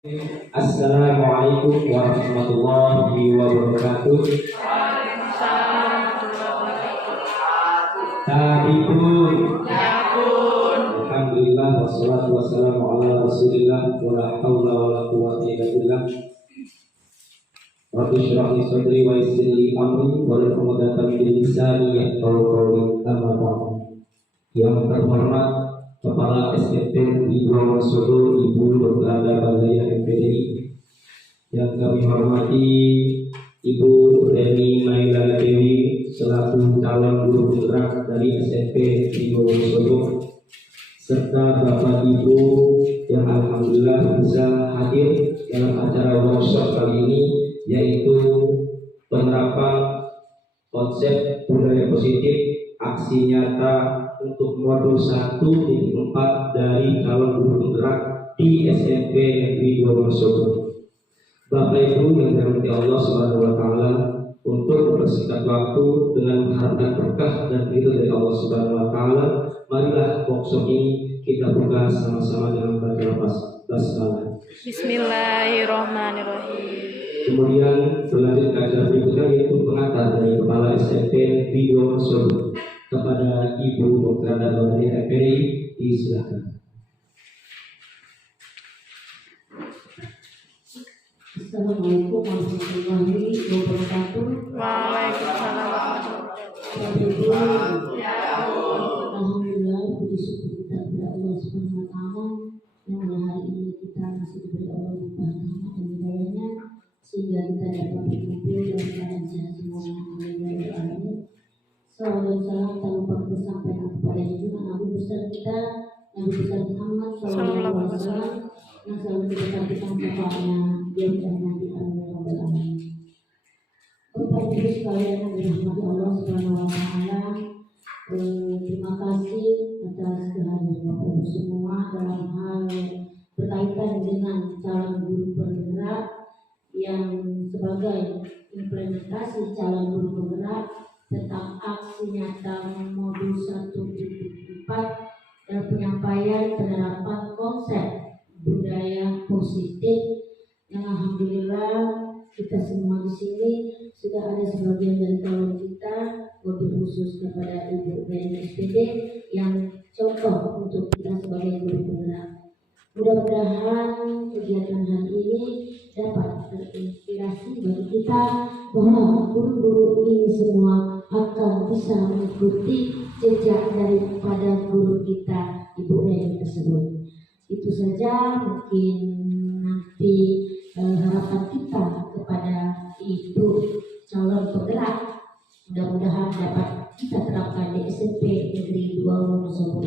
Assalamualaikum warahmatullahi wabarakatuh. Tabipun. Alhamdulillah wassalatu wassalamu ala Rasulillah wa la haula wa la quwwata illa billah. Rabbi shrah li sadri wa yassir li amri wa hlul 'uqdatam min lisani yafqahu qawli. Amma ba'd. Yang terhormat Kepala SPT Ibu Wonosobo, Ibu Dr. Anda Balaya MPDI. Yang kami hormati Ibu Reni Maila Dewi selaku calon guru penggerak dari SMP Ibu Wonosobo, serta Bapak Ibu yang alhamdulillah bisa hadir dalam acara workshop kali ini, yaitu penerapan konsep budaya positif aksi nyata untuk modul 1.4 dari calon guru penggerak di SMP Negeri 2 Wonosobo. Bapak Ibu yang dirahmati Allah Subhanahu wa taala, untuk mempersingkat waktu dengan mengharapkan berkah dan ridho dari Allah Subhanahu wa taala, marilah workshop ini kita buka sama-sama dengan baca basmalah. Bismillahirrahmanirrahim. Kemudian berlanjut ke acara berikutnya, yaitu pengantar dari Kepala SMP di Wonosobo kepada Ibu Dr. Anda Balaya MPDI. Disilakan. Assalamualaikum warahmatullahi wabarakatuh. Waalaikumsalam warahmatullahi wabarakatuh. Alhamdulillah, puji syukur kita kepada Allah Subhanahu wa taala yang pada hari ini kita masih diberi Allah limpahan rahmat dan hidayahnya sehingga kita dapat berkumpul dalam keadaan sehat semua. Alhamdulillah. Salam dan salam tak lupa kita sampaikan kepada junjungan Nabi besar kita, Nabi besar Muhammad sallallahu alaihi wasallam, yang selalu diperhatikan syafaatnya dia dan nanti amin ya rabbal alamin. Bapak Ibu sekalian yang dirahmati Allah Subhanahu wa taala, terima kasih atas kehadiran Bapak Ibu semua dalam hal berkaitan dengan calon guru penggerak yang sebagai implementasi calon guru penggerak tentang aksi nyata modul 1.4 dan penyampaian penerapan konsep budaya positif, yang alhamdulillah kita semua di sini sudah ada sebagian dari kawan kita, wabil khusus kepada Ibu Reni SPD yang contoh untuk kita sebagai guru penggerak. Mudah-mudahan kegiatan hari ini dapat terinspirasi bagi kita bahwa guru-guru ini semua akan bisa mengikuti jejak daripada guru kita Ibu Reni tersebut. Itu saja mungkin nanti harapan kita kepada Ibu calon penggerak, mudah-mudahan dapat kita terapkan di SMP Negeri 2 Wonosobo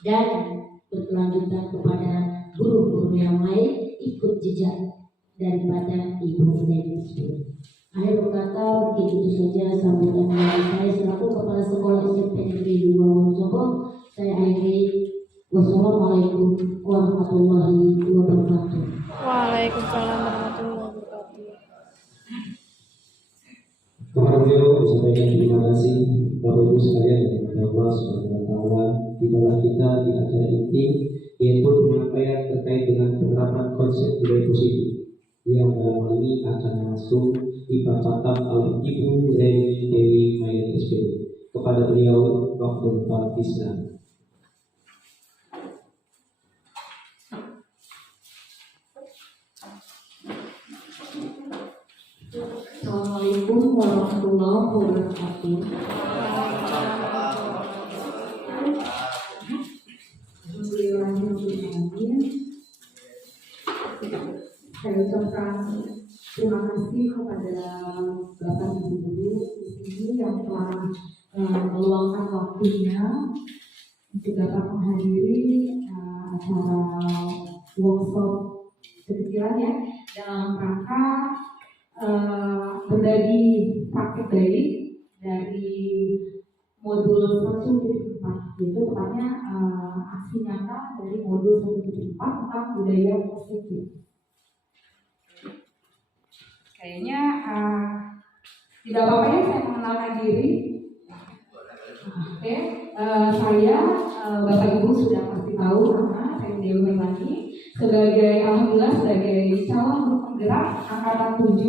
dan berkelanjutan kepada guru-guru yang lain ikut jejak daripada Ibu Reni tersebut. Akhir kata mungkin itu saja sambutan dari saya selaku Kepala Sekolah SMP Negeri 2 Wonosobo. Saya akhiri. Wassalamualaikum warahmatullahi wabarakatuh. Waalaikumsalam warahmatullahi wabarakatuh. Kepada beliau sampaikan terima kasih Bapak Ibu sekalian yang Allah Subhanahu wa taala, di mana kita di acara inti yaitu penyampaian terkait dengan penerapan konsep budaya positif yang dalam hal ini akan langsung dibacakan oleh Ibu Reni Dewi Maila SPD. Kepada beliau waktu Islam. Assalamualaikum warahmatullahi wabarakatuh. Alhamdulillahirrahmanirrahim. Saya ucapkan terima kasih kepada Bapak Ibu guru di sini yang telah meluangkan waktunya untuk dapat menghadiri acara workshop ketiga ya, dalam rangka berbagi paket baik dari modul 1.4, yaitu tepatnya aksi nyata dari modul 1.4 tentang budaya positif. Kayaknya tidak apa-apa ya saya mengenalkan diri. Oke, saya Bapak Ibu sudah pasti tahu nama saya Dewi Melani sebagai alhamdulillah sebagai angkatan 7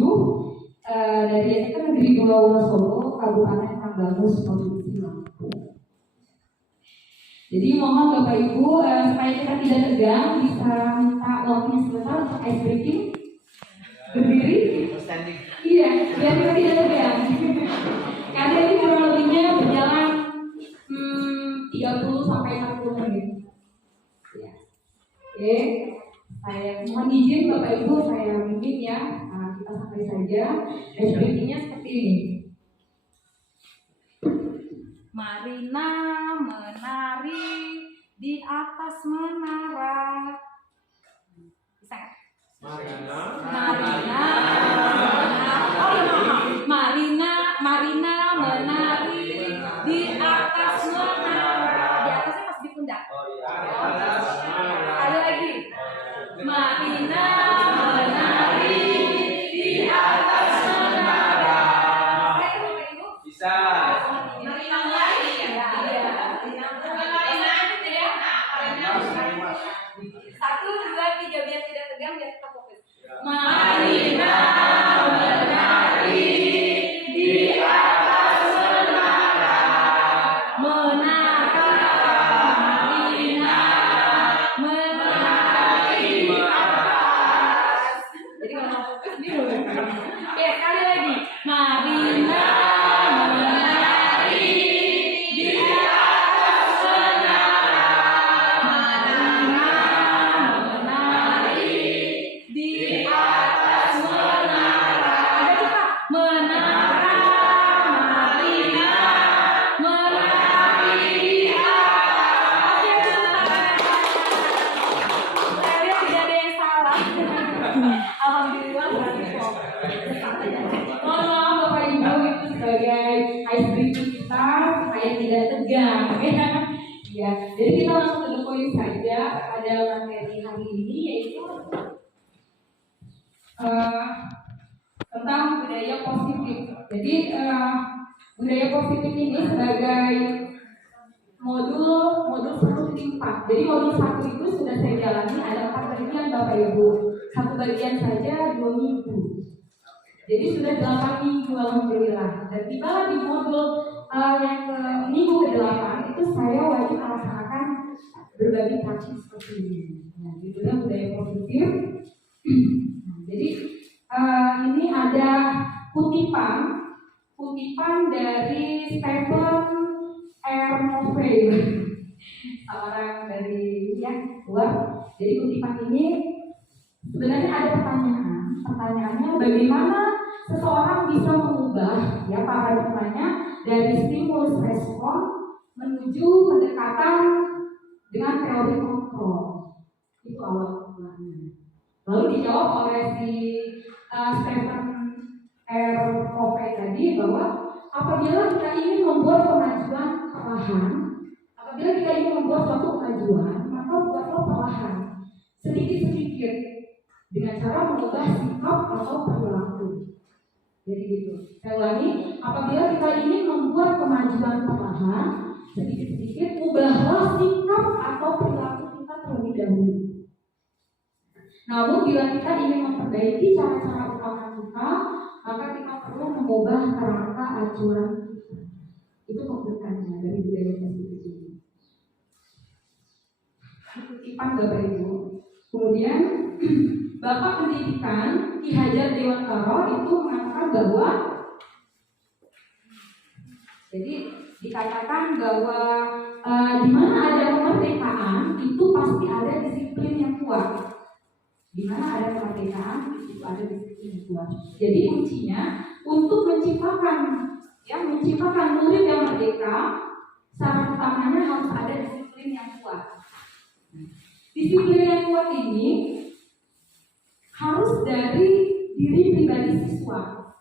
dari SMK Negeri 2 Wonosobo, Kabupaten Tanggamus, Provinsi Lampung. Jadi mohon Bapak Ibu supaya kita tidak tegang, bisa minta waktunya sebentar untuk ice breaking. Berdiri? Iya, biar kita tidak tegang. Karena ini kurang lebihnya berjalan 30 sampai 40 menit. Ya. Oke, saya mohon izin Bapak Ibu, saya mimpin ya. Kita sampai saja. Ice breakingnya seperti ini. Marina menari di atas menara. Bisa nggak? Marina menari di atas menara. Di atasnya masih di pundak. Ada lagi. Marina menari di atas menara. Bisa. Satu, dua, tiga, biar tidak tegang, biar kita fokus. Marina menari di atas menara. Menara. Marina menari di atas. Jadi kalau mau fokus ini dulu. Oke, sekali lagi. Marina Menari di atas menara. menari Di atas menara. Ada kita. Menara. Marina menari di atas. Oke, sebentar. Saya lihat tidak ada yang salah. Alhamdulillah berarti kok. Mohon maaf Bapak Ibu, itu sebagai ice breaking kita supaya tidak tegang. Ya, jadi kita langsung ke the point saja pada materi hari ini, yaitu tentang budaya positif. Jadi budaya positif ini sebagai modul 1.4. Jadi modul 1 itu sudah saya jalani, ada 4 bagian Bapak Ibu. Satu bagian saja 2 minggu. Jadi sudah 8 minggu alhamdulillah. Dan tiba di modul yang ke minggu ke-8 itu saya wajib melaksanakan berbagi praktik seperti ini. Nah, judulnya budaya positif. Nah, jadi ini ada kutipan dari Stephen R. Covey, seorang dari luar. Jadi kutipan ini sebenarnya ada pertanyaannya bagaimana seseorang bisa mengubah paradigmanya dari stimulus respon menuju pendekatan dengan teori kontrol. Itu awal mulanya. Lalu dijawab oleh si Stephen R. Covey tadi bahwa apabila kita ingin membuat kemajuan perlahan, apabila kita ingin membuat suatu kemajuan, maka buatlah perlahan, sedikit-sedikit, dengan cara mengubah sikap atau perilaku. Jadi gitu. Saya ulangi, apabila kita ingin membuat kemajuan perlahan, sedikit-sedikit, ubahlah sikap atau perilaku kita terlebih dahulu. Namun bila kita ingin memperbaiki cara-cara utama kita, maka kita perlu mengubah kerangka acuan kita. Itu pembentukannya dari budaya positif ini. Kutipan Bapak Ibu. Kemudian Bapak Pendidikan Ki Hajar Dewantara itu mengatakan bahwa jadi dikatakan bahwa di mana ada kemerdekaan itu pasti ada disiplin yang kuat. Di mana ada kemerdekaan itu ada disiplin yang kuat. Jadi kuncinya untuk menciptakan murid yang merdeka, syarat utamanya harus ada disiplin yang kuat. Disiplin yang kuat ini harus dari diri pribadi siswa,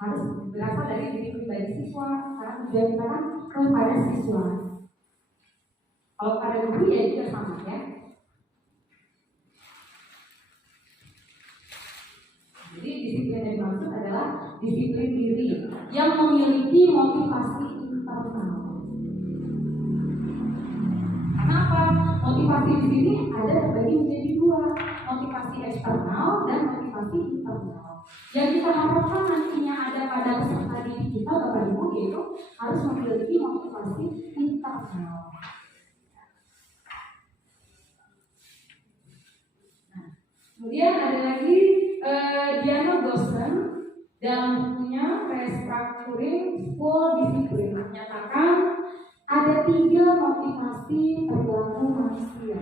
harus berasal dari diri pribadi siswa, karena tujuan kita kan kepada siswa. Kalau pada guru ya juga sama ya. Jadi disiplin yang dimaksud adalah disiplin diri yang memiliki motivasi internal. Kenapa? Motivasi di sini ada terbagi menjadi dua, motivasi eksternal dan motivasi motivasi internal. Yang kita harapkan nantinya ada pada peserta didik kita, Bapak Ibu, yaitu harus memiliki motivasi internal. Nah, kemudian ada lagi Diana Gosen dalam bukunya Restructuring School Discipline menyatakan ada 3 motivasi perilaku manusia.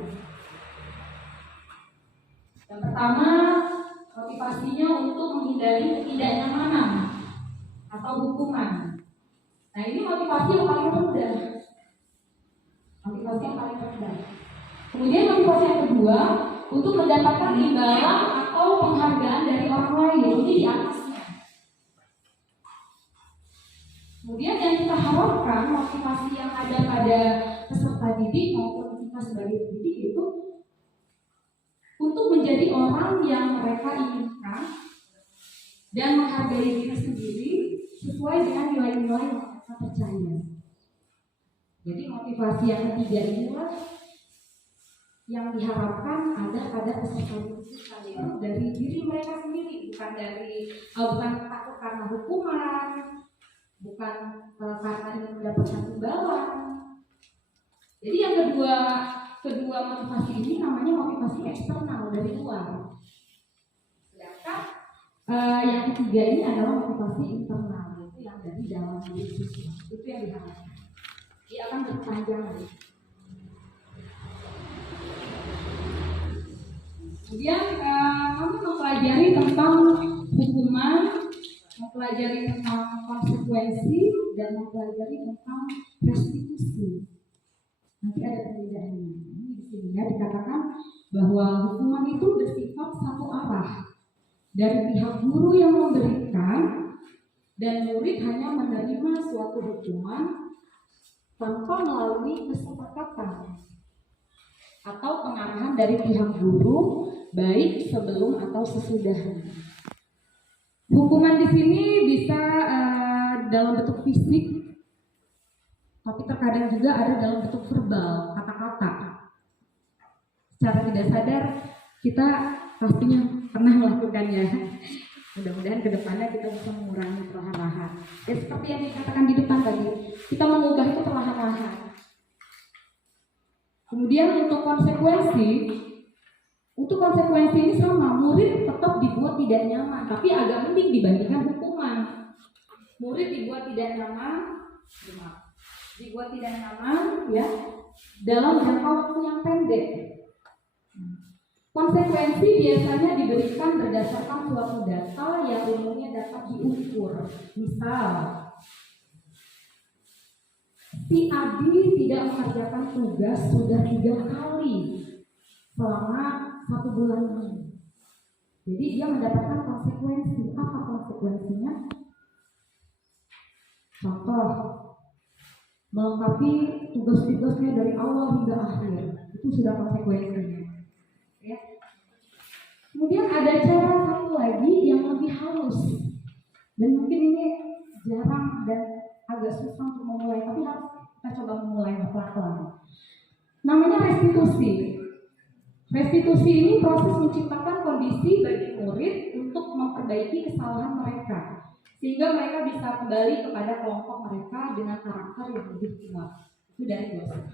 Yang pertama, motivasinya untuk menghindari ketidaknyamanan atau hukuman. Nah, ini motivasi yang paling rendah. Motivasi yang paling rendah. Kemudian motivasi yang kedua, untuk mendapatkan imbalan atau penghargaan dari orang lain, ini di atasnya. Kemudian yang kita harapkan motivasi yang ada pada peserta didik maupun kita sebagai pendidik itu untuk menjadi orang yang mereka inginkan dan menghargai diri sendiri sesuai dengan nilai-nilai yang mereka percaya. Jadi motivasi yang ketiga inilah yang diharapkan ada pada peserta didik kita dari diri mereka sendiri, bukan takut karena hukuman, bukan karena ingin mendapatkan imbalan. Jadi yang kedua motivasi ini namanya motivasi eksternal dari luar. Sedangkan yang ketiga ini adalah motivasi internal, yaitu yang dari dalam diri siswa. Itu yang diharapkan. Dia akan berkepanjangan. Kemudian kami mempelajari tentang hukuman, mempelajari tentang konsekuensi, dan mempelajari tentang restitusi. Nanti ada perbedaannya. Di sini ya dikatakan bahwa hukuman itu bersifat satu arah dari pihak guru yang memberikan dan murid hanya menerima suatu hukuman tanpa melalui kesepakatan atau pengarahan dari pihak guru baik sebelum atau sesudahnya. Hukuman di sini bisa dalam bentuk fisik, tapi terkadang juga ada dalam bentuk verbal, kata-kata. Secara tidak sadar kita pastinya pernah melakukannya. Mudah-mudahan ke depannya kita bisa mengurangi perlahan-lahan. Ya seperti yang dikatakan di depan tadi, kita mengubah itu perlahan-lahan. Kemudian untuk konsekuensi ini sama, murid tetap dibuat tidak nyaman, tapi agak mending dibandingkan hukuman. Murid dibuat tidak nyaman ya dalam jangka waktu yang pendek. Konsekuensi biasanya diberikan berdasarkan suatu data yang umumnya dapat diukur. Misal, si Adi tidak mengerjakan tugas sudah 3 kali selama 1 bulan ini. Jadi dia mendapatkan konsekuensi. Apa konsekuensinya? Contoh, melengkapi tugas-tugasnya dari awal hingga akhir. Itu sudah konsekuensinya. Ya. Kemudian ada cara satu lagi yang lebih halus. Dan mungkin ini jarang dan agak susah untuk memulai, tapi harus kita coba memulai pelan-pelan. Namanya restitusi. Restitusi ini proses menciptakan kondisi bagi murid untuk memperbaiki kesalahan mereka, sehingga mereka bisa kembali kepada kelompok mereka dengan karakter yang lebih kuat. Itu dari dosen.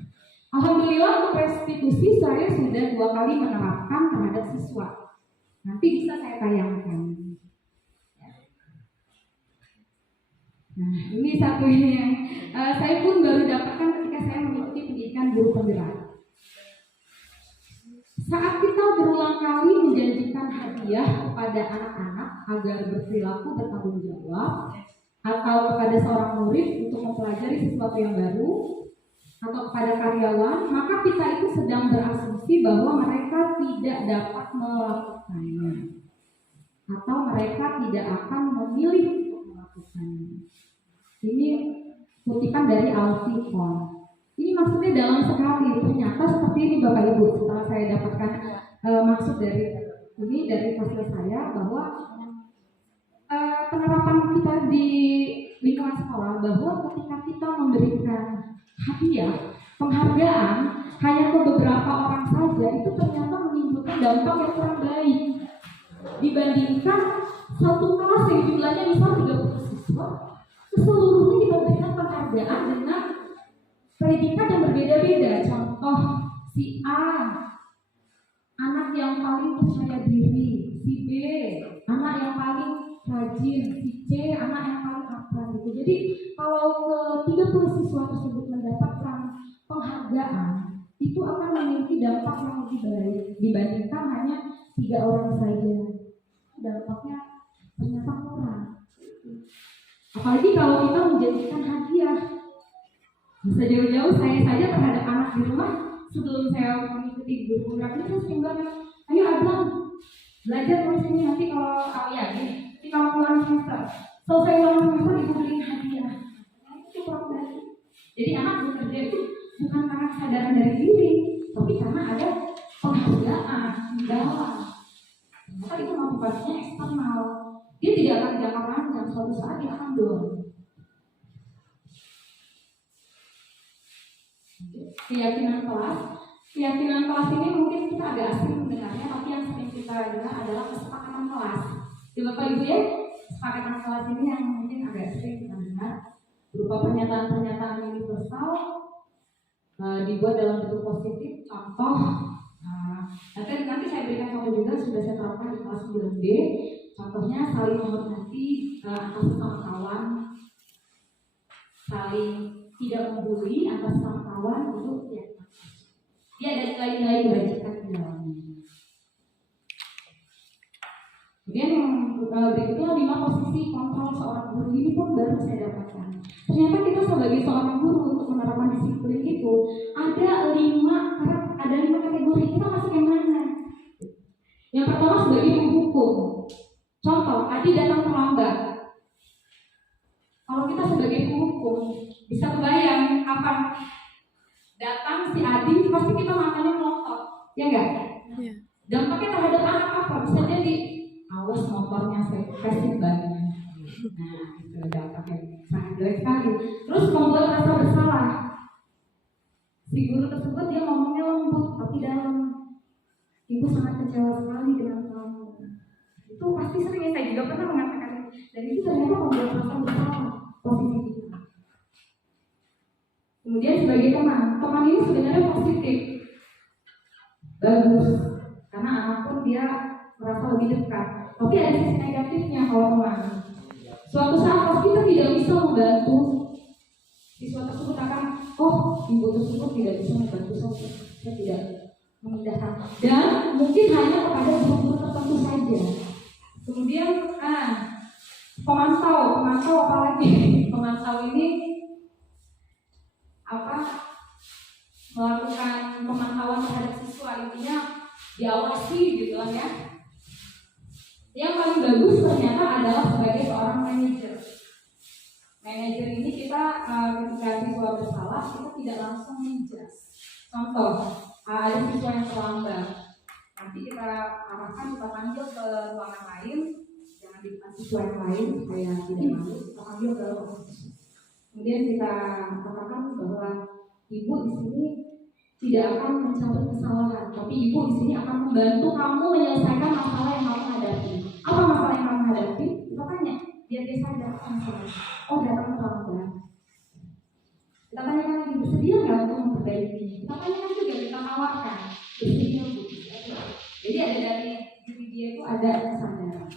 Alhamdulillah untuk restitusi saya sudah 2 kali menerapkan terhadap siswa. Nanti bisa saya tayangkan. Nah, ini satu yang saya pun baru dapatkan ketika saya mengikuti pendidikan guru penggerak. Saat kita berulang kali menjanjikan hadiah kepada anak-anak agar berperilaku bertanggung jawab, atau kepada seorang murid untuk mempelajari sesuatu yang baru, atau kepada karyawan, maka kita itu sedang berasumsi bahwa mereka tidak dapat melakukannya, atau mereka tidak akan memilih untuk melakukannya. Ini kutipan dari Alfifon. Ini maksudnya dalam sekali, ternyata seperti ini Bapak Ibu. Setelah saya dapatkan maksud dari ini dari hasil saya bahwa penerapan kita di lingkungan sekolah bahwa ketika kita memberikan hadiah, penghargaan hanya ke beberapa orang saja, itu ternyata menimbulkan dampak yang kurang baik. dibandingkan satu kelas yang jumlahnya misal 30 siswa, keseluruhnya kita berikan penghargaan dengan predikat yang berbeda-beda. Contoh, si A anak yang paling percaya diri, si B anak yang paling rajin, si C anak yang paling apa gitu. Jadi kalau ke 30 siswa tersebut mendapatkan penghargaan, itu akan memiliki dampak yang lebih baik dibandingkan hanya 3 orang saja. Dampaknya ternyata kurang. Apalagi kalau kita menjadikan hadiah. Bisa jauh-jauh saya saja terhadap anak di rumah sebelum saya mengikuti guru ini saya sering banget, ayo Abang belajar terus ini, nanti kalau gini, nanti kalau pulang semester selesai ulang semester ibu beliin hadiah. Itu baik. Jadi anak bekerja itu bukan karena kesadaran dari diri, tapi karena ada penghargaan di dalam. Maka itu motivasinya eksternal. Dia tidak akan jangka panjang, suatu saat dia akan dorong. Keyakinan kelas ini mungkin kita agak asing mendengarnya, tapi yang sering kita dengar adalah kesepakatan kelas. Di Bapak Ibu ya, kesepakatan kelas ini yang mungkin agak sering kita dengar berupa pernyataan-pernyataan universal dibuat dalam bentuk positif. Contoh, nanti saya berikan contoh juga, sudah saya terapkan di kelas 9B. Contohnya saling menghormati antar sesama kawan, saling tidak membuli antar sesama kawan, itu ya. Dia ada nilai-nilai kebajikan di dalamnya. Kemudian yang berikutnya 5 posisi kontrol seorang guru, ini pun baru saya dapatkan. Ternyata kita sebagai seorang guru untuk menerapkan disiplin itu ada 5 kategori. Kita masuk yang mana? Yang pertama sebagai menghukum. Contoh, Adi datang terlambat. Kalau kita sebagai penghukum bisa kebayang kapan datang si Adi, pasti kita matanya melotot, ya enggak? Iya. Dampaknya terhadap anak apa? Bisa jadi awas motornya saya kasih bannya. Nah, itu dampaknya sangat jelek sekali. Terus membuat rasa bersalah. Si guru tersebut dia ngomongnya lembut tapi dalam. Ibu sangat kecewa sekali dengan kamu. Itu pasti sering, saya juga pernah mengatakan itu. Dan itu ternyata membuat rasa bersalah posisi kita. Kemudian sebagai teman ini sebenarnya positif, bagus, karena anak pun dia merasa lebih dekat. Tapi ada sisi negatifnya kalau teman. Suatu saat kita tidak bisa membantu siswa tersebut akan, ibu tersebut tidak bisa membantu saya tidak memudahkan. Dan mungkin hanya kepada guru-guru tertentu saja. Kemudian pemantau apalagi pemantau ini melakukan pemantauan terhadap siswa, intinya diawasi gitu lah ya. Yang paling bagus ternyata adalah sebagai seorang manajer. Manajer ini kita ketika siswa bersalah kita tidak langsung menjudge. Contoh, ada siswa yang terlambat, nanti kita arahkan, kita panggil ke ruangan lain, jangan di depan siswa yang lain supaya tidak malu, kita panggil ke ruangan. Kemudian kita katakan bahwa ibu di sini tidak akan mencabut kesalahan, tapi ibu di sini akan membantu kamu menyelesaikan masalah yang kamu hadapi. Apa masalah yang kamu hadapi? Kita tanya, biar dia sadar masalah. Datang terlambat. Kita tanyakan lagi, bersedia nggak untuk memperbaiki? Kita tanyakan juga, kita tawarkan, bersedia bu. Jadi ada dari diri dia itu ada kesadaran.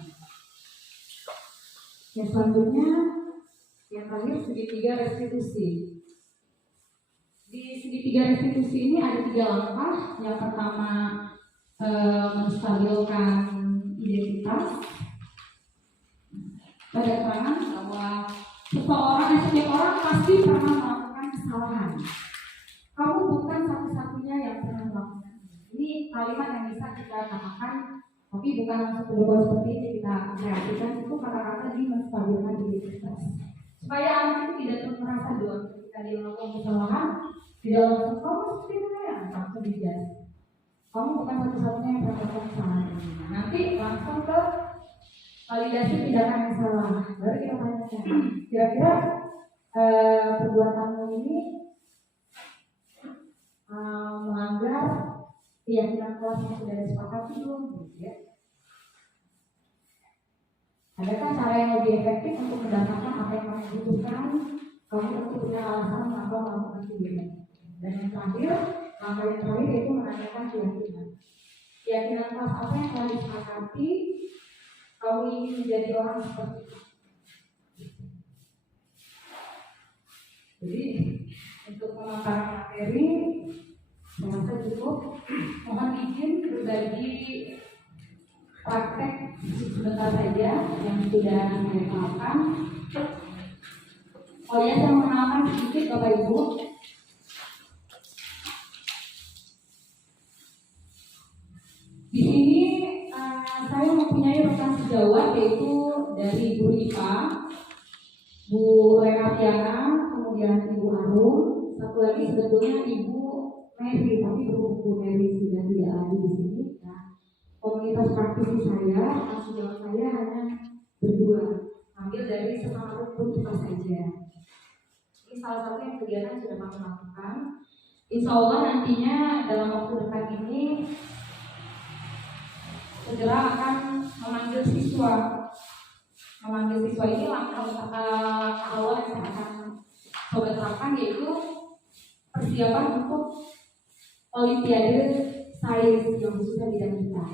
Yang selanjutnya, yang terakhir segitiga restitusi. Di segitiga restitusi ini ada 3 langkah. Yang pertama menstabilkan identitas. Pada keterangan bahwa setiap orang pasti pernah melakukan kesalahan. Kamu bukan satu-satunya yang pernah melakukan. Ini kalimat yang bisa kita katakan, tapi bukan langsung berbuat seperti ini kita kreasikan. Itu kata-kata di menstabilkan identitas. Supaya anak itu tidak merasa doang ketika dia melakukan kesalahan, tidak langsung kamu seperti saya, langsung dijudge. Kamu bukan satu-satunya yang melakukan kesalahan ini. Nanti langsung ke validasi tindakan yang salah. Baru kita tanyakan, kira-kira perbuatanmu ini melanggar keyakinan kelas yang sudah disepakati belum? Ya. Adakah cara yang lebih efektif untuk mendapatkan apa yang kamu butuhkan? Kamu tentu punya alasan mengapa melakukan kegiatan. Dan yang terakhir, langkah yang terakhir yaitu menanyakan keyakinan. Keyakinan kelas apa yang telah disepakati? Kamu ingin menjadi orang seperti apa? Jadi untuk pemaparan materi saya rasa cukup. Mohon izin berbagi praktek sebentar saja yang sudah saya lakukan. Oh ya, saya mengenalkan sedikit Bapak Ibu. Di sini saya mempunyai rekan sejawat yaitu dari Guru IPA, Bu Renapiana, kemudian Ibu Arum, satu lagi sebetulnya Ibu Mary, tapi berhubung Bu Mary sudah tidak ada di sini. Nah, komunitas praktisi saya, rekan sejawat saya hanya berdua, ambil dari sesama rukun IPA saja. Ini salah satu yang kegiatan sudah kami lakukan. Insya Allah nantinya dalam waktu dekat ini segera akan memanggil siswa. Memanggil siswa ini langkah awal yang saya akan coba terapkan yaitu persiapan untuk Olimpiade Sains yang khususnya bidang kita.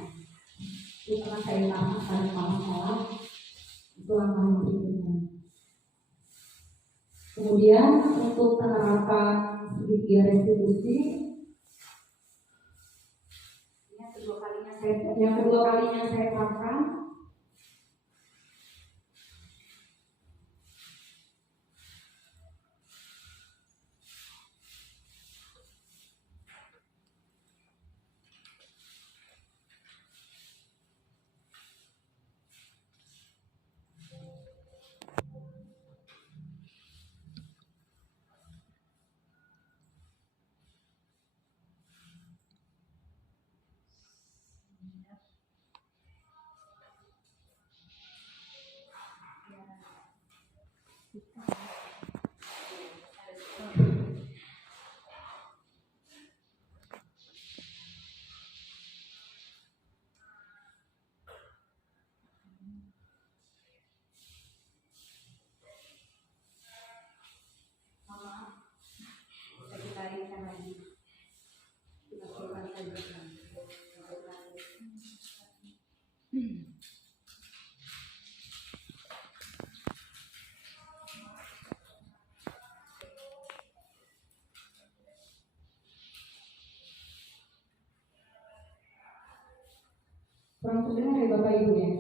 Itu pernah saya tamat pada sekolah itu langkah yang berikutnya. Kemudian untuk penerapan segitiga restitusi yang kedua kalinya saya terapkan. Kurang terdengar ya Bapak Ibu ya?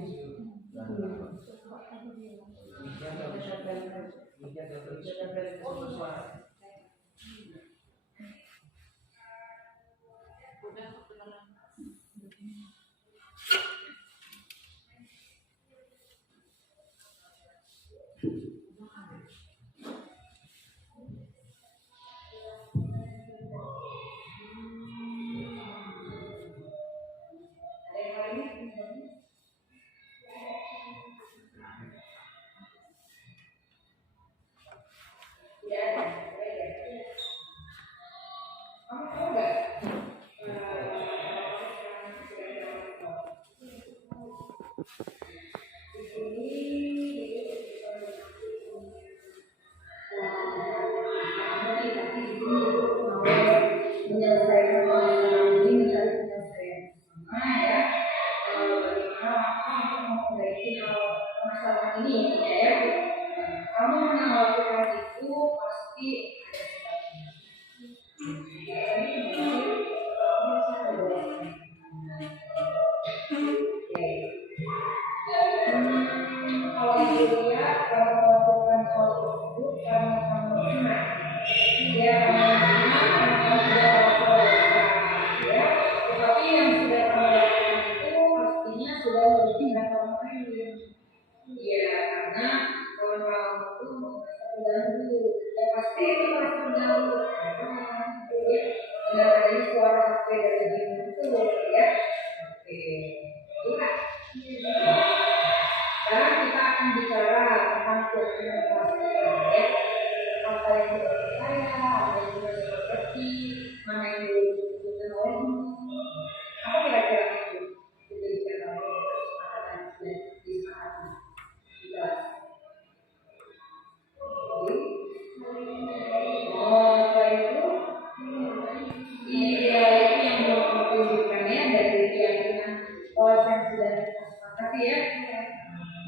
pasti ya.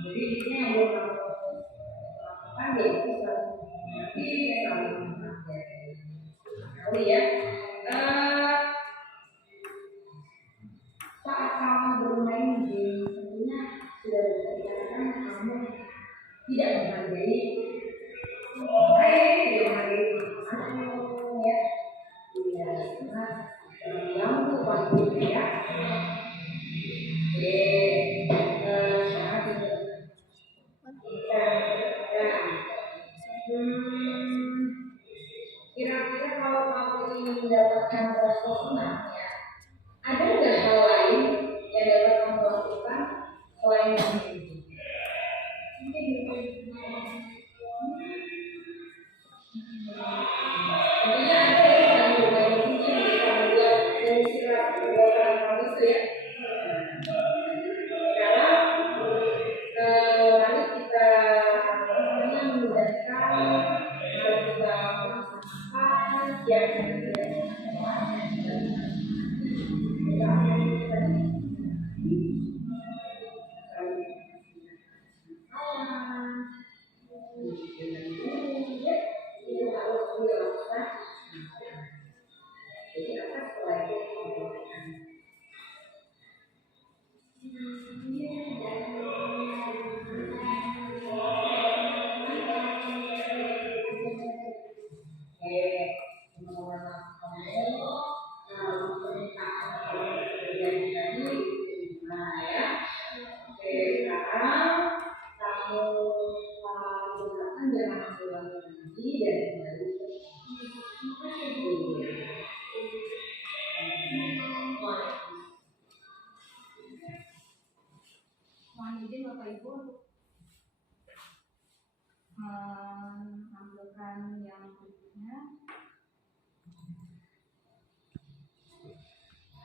Jadi ini yang belum lakukan ya itu nanti selalu ya. Saat kamu bermain game tentunya sudah bisa dikatakan kamu tidak menghargai ya. Yang waktu ya. Kira-kira kalau kamu ingin mendapatkan rasa senang ya, ada nggak hal lain yang dapat kamu lakukan selain ini? Tentunya ada ya yang bermain ini yang bisa membuat istirahat kebutuhan kamu itu ya. Sekarang mari kita memudahkan kita melaksanakan yang Bapak Ibu untuk menampilkan yang berikutnya.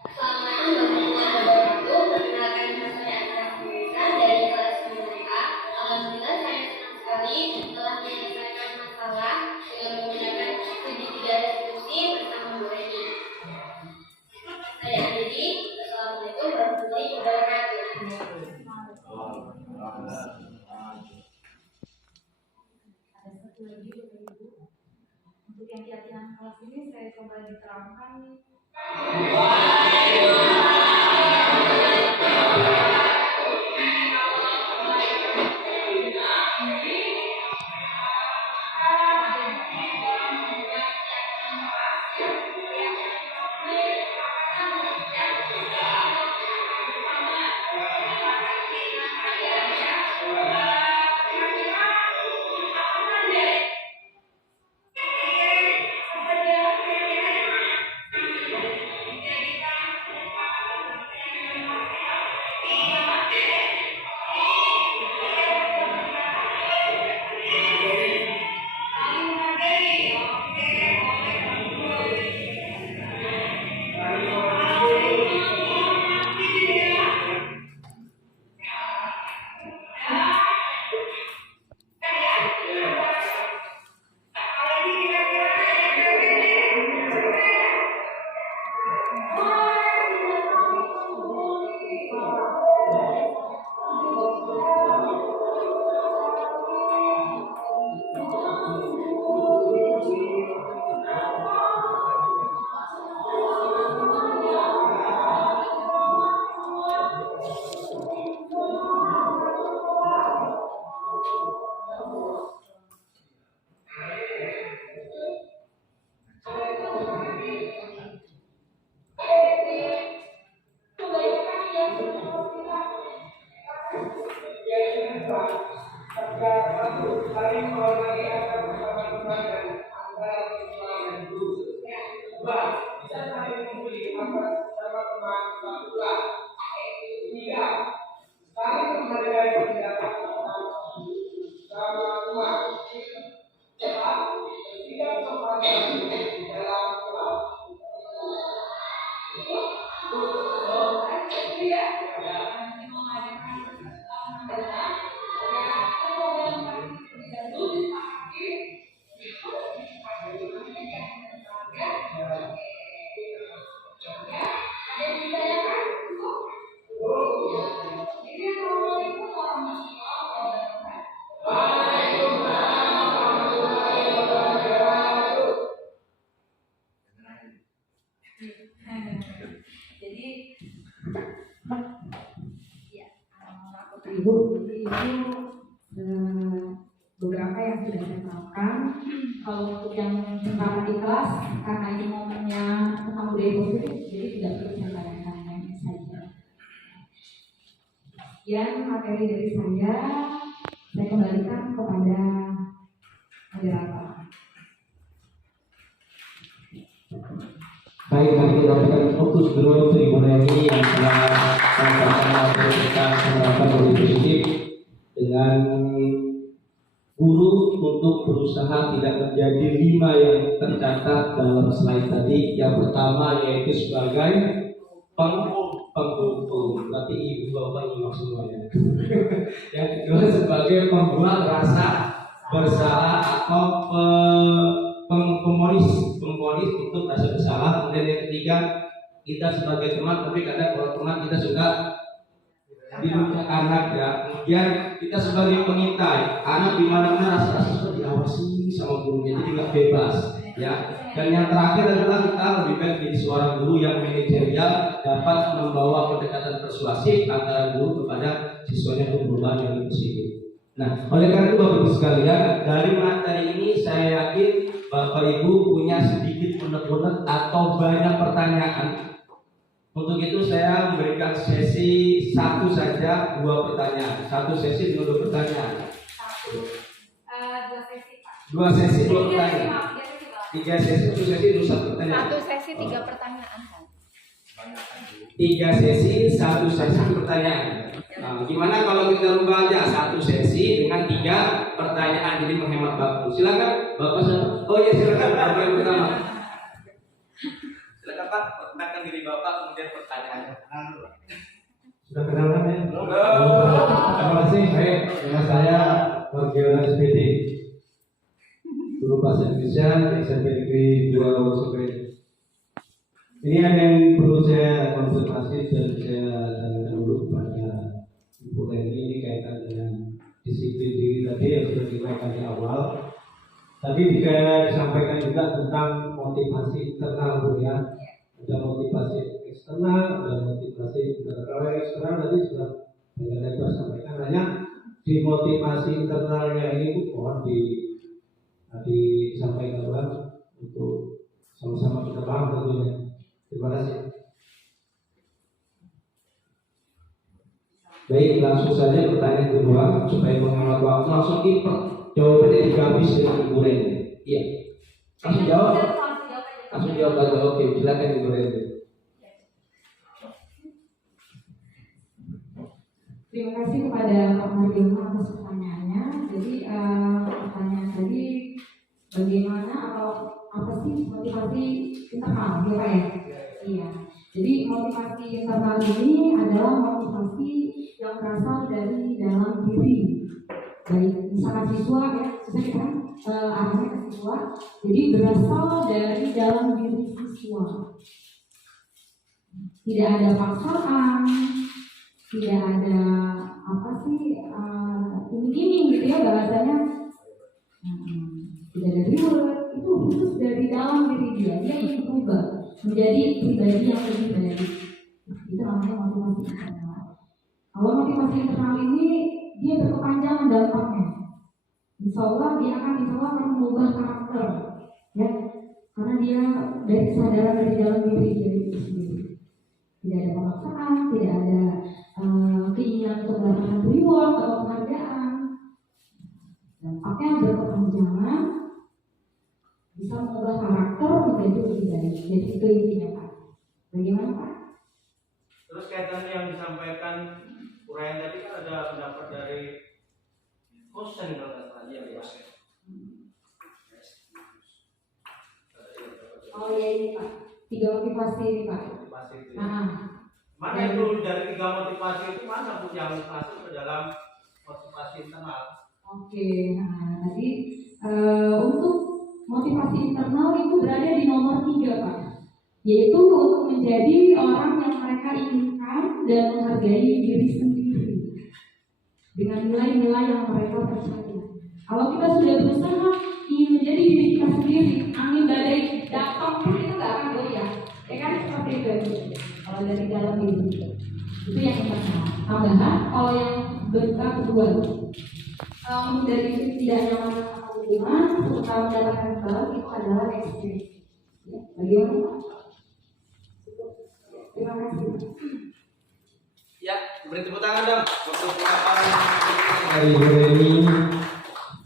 Assalamualaikum warahmatullahi wabarakatuh. Perkenalkan saya Anissa dari kelas 9A. Alhamdulillah saya senang sekali telah menyelesaikan masalah dengan menggunakan segitiga restitusi bersama Bu Reni. Saya akhiri. Assalamualaikum warahmatullahi wabarakatuh. Ada satu lagi Bapak Ibu. Untuk yang keyakinan kelas ini saya coba diterangkan. Ibu, jadi itu beberapa yang sudah saya terapkan. Kalau untuk yang tentang di kelas, karena ini momennya tentang budaya positif, jadi tidak perlu saya tanyakan hanya saja. Sekian materi dari saya kembalikan kepada moderator. Baik, kami berikan fokus dulu untuk Ibu Reni yang telah menyampaikan materi tentang penerapan budaya positif dengan guru untuk berusaha tidak menjadi 5 yang tercatat dalam slide tadi. Yang pertama yaitu sebagai penghukum, berarti ibu bapak nyimak semuanya. Yang kedua sebagai pembuat rasa bersalah atau pemolis untuk rasa bersalah. Kemudian yang ketiga kita sebagai teman, tapi kadang kalau teman kita suka dirujuk anak ya. Kemudian kita sebagai pengintai, anak di mana-mana rasa-rasa sudah diawasi sama gurunya, jadi nggak bebas ya. Dan yang terakhir adalah kita lebih baik menjadi seorang guru yang manajerial, dapat membawa pendekatan persuasif antara guru kepada siswanya untuk perubahan yang lebih positif. Nah, oleh karena itu Bapak Ibu sekalian, dari materi ini saya yakin Bapak Ibu punya sedikit unek-unek atau banyak pertanyaan. Untuk itu saya memberikan sesi 1 saja, 2 pertanyaan. 1 sesi dengan 2 pertanyaan. 2 sesi Pak. 2 sesi 2 pertanyaan. 3 sesi 1 sesi 1 pertanyaan. 1 sesi 3 pertanyaan kan? 3 sesi 1 sesi pertanyaan. Nah, gimana kalau kita rubah aja 1 sesi dengan 3 pertanyaan, jadi menghemat waktu. Silakan Bapak. Oh ya silakan Bapak yang pertama. Silakan Pak, perkenalkan diri Bapak kemudian pertanyaannya. Sudah kenalan ya? Terima kasih. Baik, nama saya Margiona SPD. Guru bahasa Indonesia SMP Negeri 2 Wonosobo. Ini ada yang perlu saya konsentrasi dan saya tanyakan dulu kepada Ibu Reni. Ini kaitan dengan disiplin diri tadi yang sudah disampaikan di awal. Tapi juga disampaikan juga tentang motivasi internal Bu ya. Ada motivasi eksternal, ada motivasi internal. Kalau eksternal tadi sudah lebar sampaikan, hanya di motivasi internalnya ini mohon disampaikan ulang untuk sama-sama kita paham tentunya. Terima kasih. Baik, langsung saja pertanyaan kedua supaya menghemat waktu. Langsung jawabannya digabis dengan Ibu Reni. Iya. Langsung jawab. Langsung jawab aja. Oke, silakan Ibu Reni. Terima kasih kepada Pak Margiona atas pertanyaannya. Jadi pertanyaan tadi bagaimana atau apa sih motivasi internal, ya Pak ya? Iya. Jadi motivasi internal ini adalah motivasi yang berasal dari dalam diri. Baik, misalkan siswa ya, sesuai kan arahnya ke siswa. Jadi berasal dari dalam diri siswa. Tidak ada paksaan, tidak ada apa sih ini gitu ya bahasanya. Tidak ada reward, itu khusus dari dalam diri dia ingin berubah menjadi pribadi yang lebih baik. Itu namanya motivasi internal. Kalau motivasi internal ini dia berkepanjangan dampaknya. Insya Allah dia akan mengubah karakter, ya, karena dia dari kesadaran dari dalam diri dia itu sendiri. Tidak ada pemaksaan, tidak ada keinginan untuk mendapatkan reward atau penghargaan. Dampaknya berkepanjangan, bisa mengubah karakter menjadi lebih baik. Jadi itu intinya Pak. Bagaimana Pak? Terus kaitannya yang disampaikan uraian tadi kan ada pendapat dari Kosen kalau nggak salah ya. Oh iya ini Pak, 3 motivasi ini Pak. Motivasi itu. Nah, Mana itu dari 3 motivasi itu mana Bu yang masuk ke dalam motivasi internal? Oke, nah tadi untuk motivasi internal itu berada di nomor 3 Pak, yaitu untuk menjadi orang yang mereka inginkan dan menghargai diri sendiri dengan nilai-nilai yang mereka percaya. Kalau kita sudah berusaha ingin menjadi diri kita sendiri, angin badai datang pun kita nggak akan goyah, ya kan seperti itu. Kalau dari dalam diri itu yang internal. Tambahan, kalau yang berkebutuhan. Dari tidak nyaman atau hubungan, serta mendapatkan balas itu adalah ekspresi. Ya, bagaimana Pak? Terima kasih. Ya, beri tepuk tangan dong untuk pemaparan Dari Ibu Reni.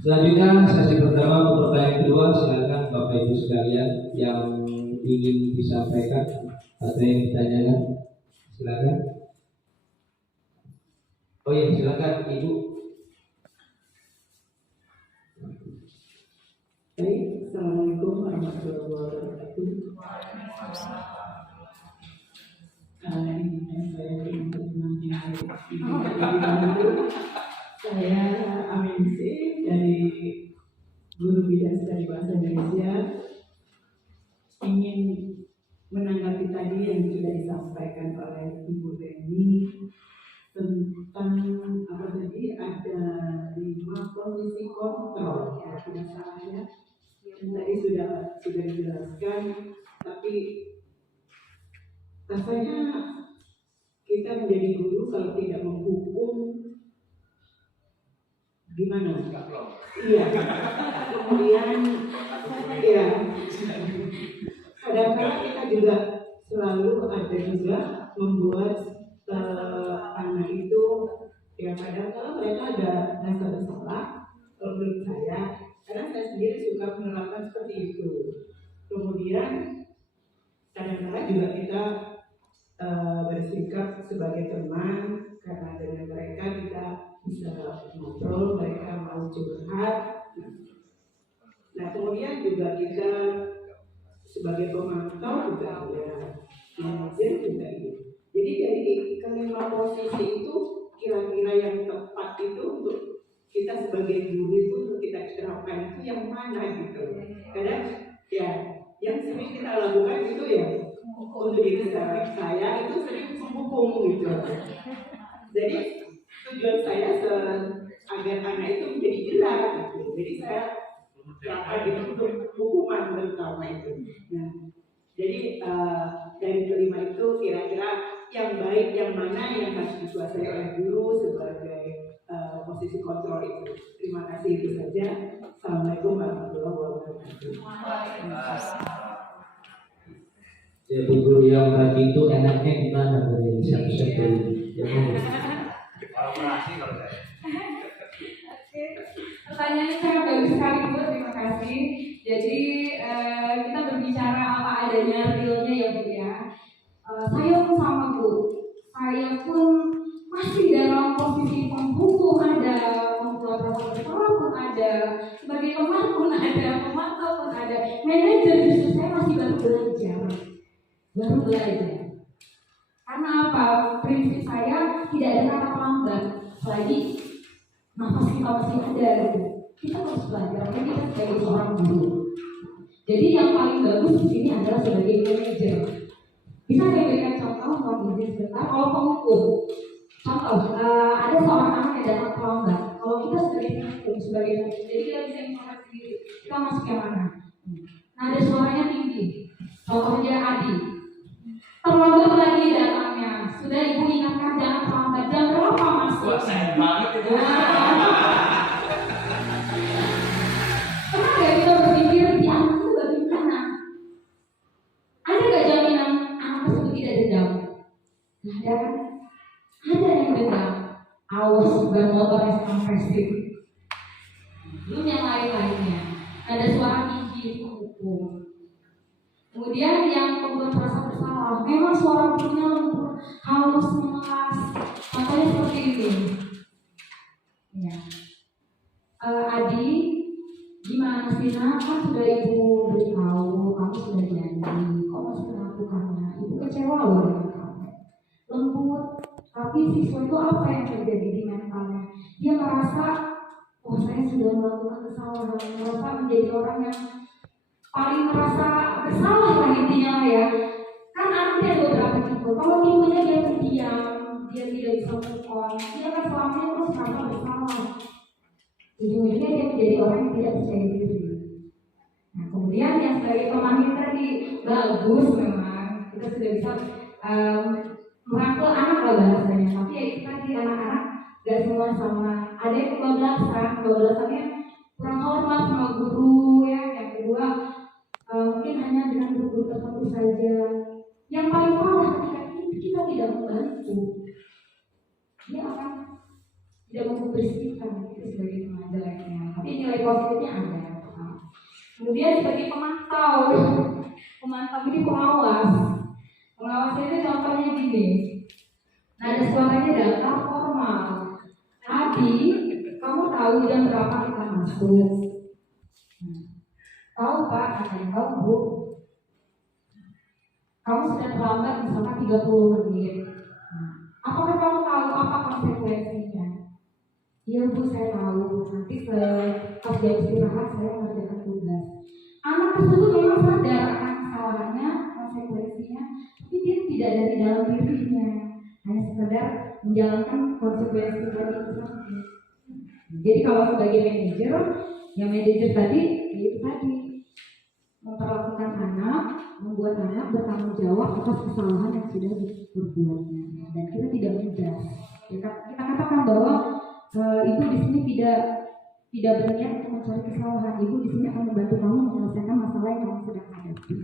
Selanjutnya sesi pertama untuk pertanyaan kedua, silakan Bapak Ibu sekalian yang ingin disampaikan atau yang ditanyakan, silakan. Oh iya, silakan Ibu. Baik, Assalamualaikum warahmatullahi wabarakatuh. Ini saya saya Aminsi dari Guru Bidang Studi Bahasa Indonesia, ingin menanggapi tadi yang sudah disampaikan oleh Ibu Reni tentang apa tadi, ada 5 posisi kontrol ya, tidak salah ya, yang tadi sudah dijelaskan, tapi rasanya kita menjadi guru kalau tidak menghukum gimana? Iya. Kemudian ya kadang-kadang kita juga selalu ada juga membuat anak itu ya kadang-kadang mereka ada rasa bersalah. Kalau menurut saya, karena saya sendiri suka menerapkan seperti itu. Kemudian kadang-kadang juga kita bersikap sebagai teman, karena dengan mereka kita bisa ngobrol, mereka mau curhat. Nah kemudian juga kita sebagai pemantau juga ada manajer juga itu. Jadi dari kelima posisi itu kira-kira yang tepat itu untuk kita sebagai guru itu untuk kita terapkan itu yang mana gitu. Kadang ya yang sering kita lakukan itu ya untuk diri saya itu sering menghukum gitu. Jadi tujuan saya agar anak itu menjadi jelas gitu. Jadi saya terapkan itu untuk hukuman terutama itu. Nah, jadi dari kelima itu kira-kira yang baik yang mana yang harus dikuasai oleh guru sebagai posisi kontrol itu. Terima kasih, itu saja. Assalamualaikum warahmatullahi wabarakatuh. Jadi guru yang tadi itu enaknya gimana dari siapa-siapa yang kolaborasi kalau saya. Oke, pertanyaannya sangat bagus sekali Bu, terima kasih. Jadi kita berbicara apa adanya realnya ya Bu ya. Saya pun sama Bu, saya pun masih dalam posisi penghukum ada, membuat rapor bersalah pun ada, sebagai teman pun ada, pemantau pun ada, manajer justru saya masih baru belajar. Karena apa? Prinsip saya tidak ada kata pelambat, apalagi nafas kita masih ada. Kita harus belajar, karena kita sebagai seorang guru. Jadi yang paling bagus di sini adalah sebagai manajer. Bisa saya berikan contoh, mohon izin sebentar. Kalau penghukum, contoh, ada seorang anak yang datang terlambat. Kalau kita sebagai penghukum, sebagai manajer, jadi kita bisa informasi sendiri. Kita masuk yang mana? Nada suaranya tinggi. Contohnya Adi. Terlambat lagi datangnya. Sudah ibu ingatkan jangan terlambat. Jam berapa masuk? Wah, sayang banget itu. Pernah nggak kita berpikir di anak itu bagaimana? Ada nggak jaminan anak tersebut tidak dendam? Nggak ada kan? Ada yang dendam. Awas ban motornya kompresif. Belum yang lain-lainnya. Ada suara tinggi hukum. Kemudian yang membuat merasa bersalah, memang suara punya lembut, halus, mengelas, makanya seperti ini. Ya. Adi, gimana sih nak? Kan sudah ibu beritahu, kamu sudah janji, kok masih melakukannya? Ibu kecewa loh dengan kamu. Lembut, tapi siswa itu apa yang terjadi di mentalnya? Dia merasa, oh saya sudah melakukan kesalahan, merasa menjadi orang yang paling merasa bersalah lah intinya ya. Kan anaknya ada beberapa tipe. Kalau tipenya dia pendiam, dia tidak bisa move on, dia kan selamanya terus merasa bersalah. Ujung-ujungnya dia menjadi orang yang tidak percaya diri. Nah kemudian yang sebagai pemahaman tadi bagus memang kita sudah bisa merangkul anak lah bahasanya. Tapi ya itu tadi anak-anak Gak semua sama. Ada yang kebablasannya kurang hormat sama guru ya. Yang kedua mungkin hanya dengan guru tertentu saja. Yang paling parah ketika kita tidak membantu, dia akan tidak membersihkan itu sebagai pengajarnya. Tapi nilai positifnya ada. Kemudian sebagai pemantau ini pengawas. Pengawas itu contohnya gini. Nada suaranya datar formal. Tadi kamu tahu jam berapa kita masuk? Tahu Pak, ada yang tahu Bu. Kamu sudah terlambat misalkan 30 menit. Apakah kamu tahu apa konsekuensinya? Iya Bu, saya tahu. Nanti pas jam istirahat saya mengerjakan tugas. Anak tersebut memang sadar akan kesalahannya, konsekuensinya, tapi dia tidak dari dalam dirinya, hanya sekedar menjalankan konsekuensi dari itu saja. Jadi kalau sebagai manajer, yang manajer tadi, itu tadi memperlakukan anak, membuat anak bertanggung jawab atas kesalahan yang sudah diperbuatnya, dan kita tidak mudah. Kita katakan bahwa ibu di sini tidak berniat untuk mencari kesalahan. Ibu di sini akan membantu kamu menyelesaikan masalah yang kamu sedang hadapi.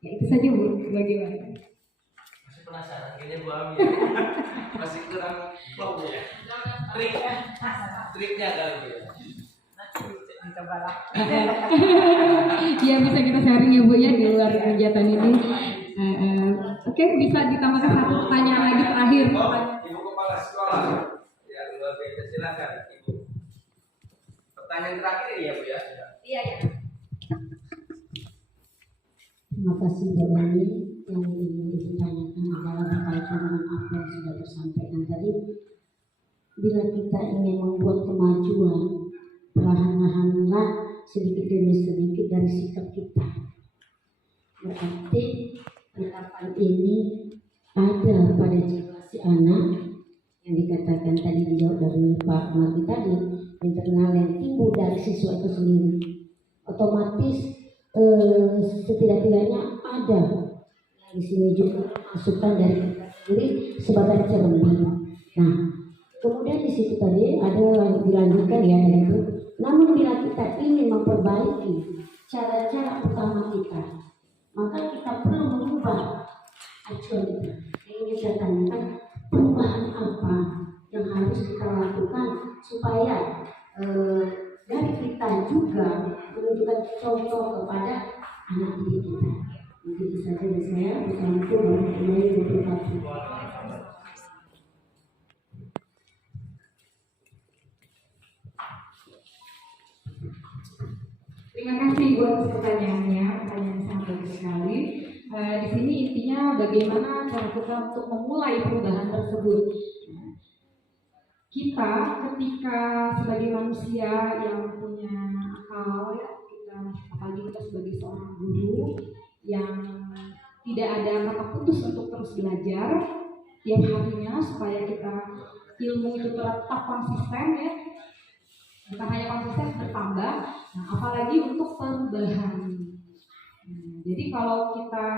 Ya itu saja Bu, bagaimana? Masih penasaran kayaknya Bu Ami. Masih kurang flow ya. Triknya kali ya. Dicoba lah. Iya bisa kita sharing ya Bu ya di luar kegiatan ini. Oke, bisa ditambahkan satu pertanyaan lagi terakhir. Ibu Kepala Sekolah. Ya, luar biasa, silakan Ibu. Pertanyaan terakhir ya Bu ya. Iya ya. Terima kasih Bu Eni. Yang ingin ditanyakan adalah berkaitan dengan apa yang sudah disampaikan tadi. Bila kita ingin membuat kemajuan, perlahan-lahanlah sedikit demi sedikit dari sikap kita. Berarti penerapan ini ada pada jiwa si anak yang dikatakan tadi dijawab dari Pak Mardi tadi, internal yang timbul dari siswa itu sendiri. Otomatis setidak-tidaknya ada di sini juga masukan dari kita sendiri sebagai cermin. Nah, kemudian di situ tadi ada dilanjutkan ya itu. Namun bila kita ingin memperbaiki cara-cara utama kita, maka kita perlu mengubah acuan kita. Ingin saya tanyakan perubahan apa yang harus kita lakukan supaya dari kita juga menunjukkan contoh kepada anak didik kita. Mungkin itu saja dari saya. Wassalamualaikum warahmatullahi wabarakatuh. Terima kasih Bu atas pertanyaannya, pertanyaan yang sangat bagus sekali. Di sini intinya bagaimana cara kita untuk memulai perubahan tersebut. Kita ketika sebagai manusia yang punya akal, ya, apalagi kita sebagai seorang guru yang tidak ada kata putus untuk terus belajar tiap harinya supaya kita ilmu itu tetap konsisten ya. Bukan hanya konsisten bertambah, nah, apalagi untuk perubahan. Jadi kalau kita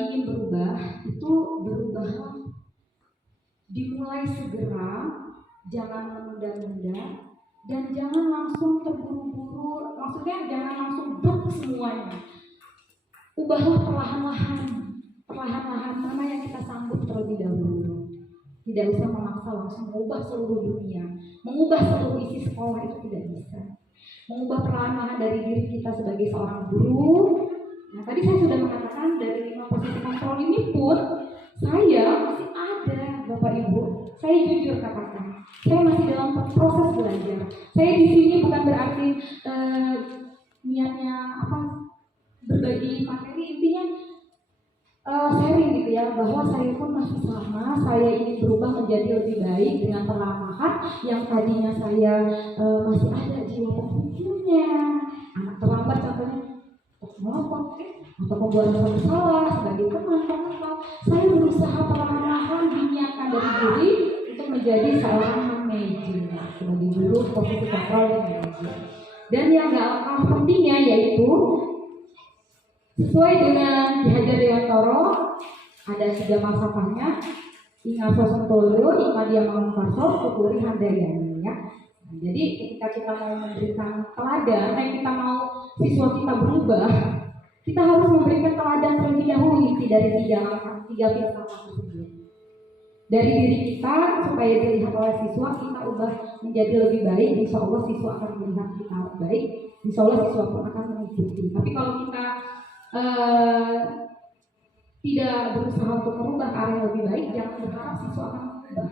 ingin berubah, itu berubahlah dimulai segera, jangan menunda-nunda, dan jangan langsung terburu-buru. Maksudnya jangan langsung bruk semuanya. Ubahlah perlahan-lahan mana yang kita sanggup terlebih dahulu. Tidak usah memaksa langsung mengubah seluruh dunia, mengubah seluruh isi sekolah itu tidak bisa. Mengubah perlahan-lahan dari diri kita sebagai seorang guru. Nah, tadi saya sudah mengatakan dari 5 posisi kontrol ini pun saya masih ada, Bapak Ibu. Saya jujur katakan, saya masih dalam proses belajar. Saya di sini bukan berarti niatnya berbagi materi, intinya sharing gitu ya, bahwa saya pun masih sama. Saya ingin berubah menjadi lebih baik dengan perlahan-lahan. Yang tadinya saya masih ada jiwa pemikirnya, anak terlambat contohnya melopot atau membuat salah sebagai teman. Saya berusaha perlahan-lahan diniatkan dari diri untuk menjadi seorang manajer, sebagai guru posisi kontrol dan manajer. Dan yang gak kalah pentingnya yaitu sesuai dengan Ki Hajar Dewantara, ada 3 falsafahnya. Ingat Sosontolo, Ima dia Mangkarso, Kukuri Handayani ya. Nah, jadi ketika kita mau memberikan teladan, kita mau siswa kita berubah, kita harus memberikan teladan terlebih dahulu dari tiga filsafat tersebut. Dari diri kita supaya dilihat oleh siswa, kita ubah menjadi lebih baik. Insya Allah siswa akan melihat kita baik. Insya Allah siswa pun akan mengikuti. Tapi kalau kita tidak berusaha untuk merubah ke arah yang lebih baik, jangan berharap siswa akan berubah.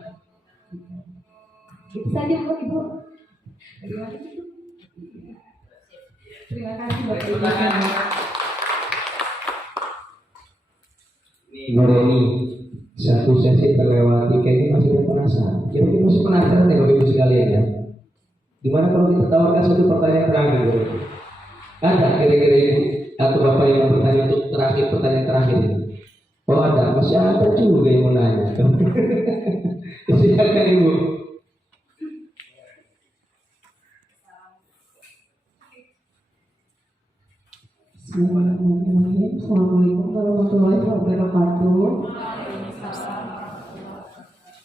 Itu saja Bapak Ibu. Bagaimana itu? Terima kasih Bapak Ibu. Bu Reni, satu sesi terlewati, kayaknya masih ada penasaran. Kira-kira masih penasaran nih Bapak Ibu sekalian ya. Gimana kalau kita tawarkan satu pertanyaan terakhir? Ada kira-kira Ibu atau Bapak yang bertanya untuk pertanyaan terakhir ini? Oh ada, masih ada juga yang mau nanya. Silakan Ibu. Bismillahirrahmanirrahim. Assalamualaikum warahmatullahi wabarakatuh.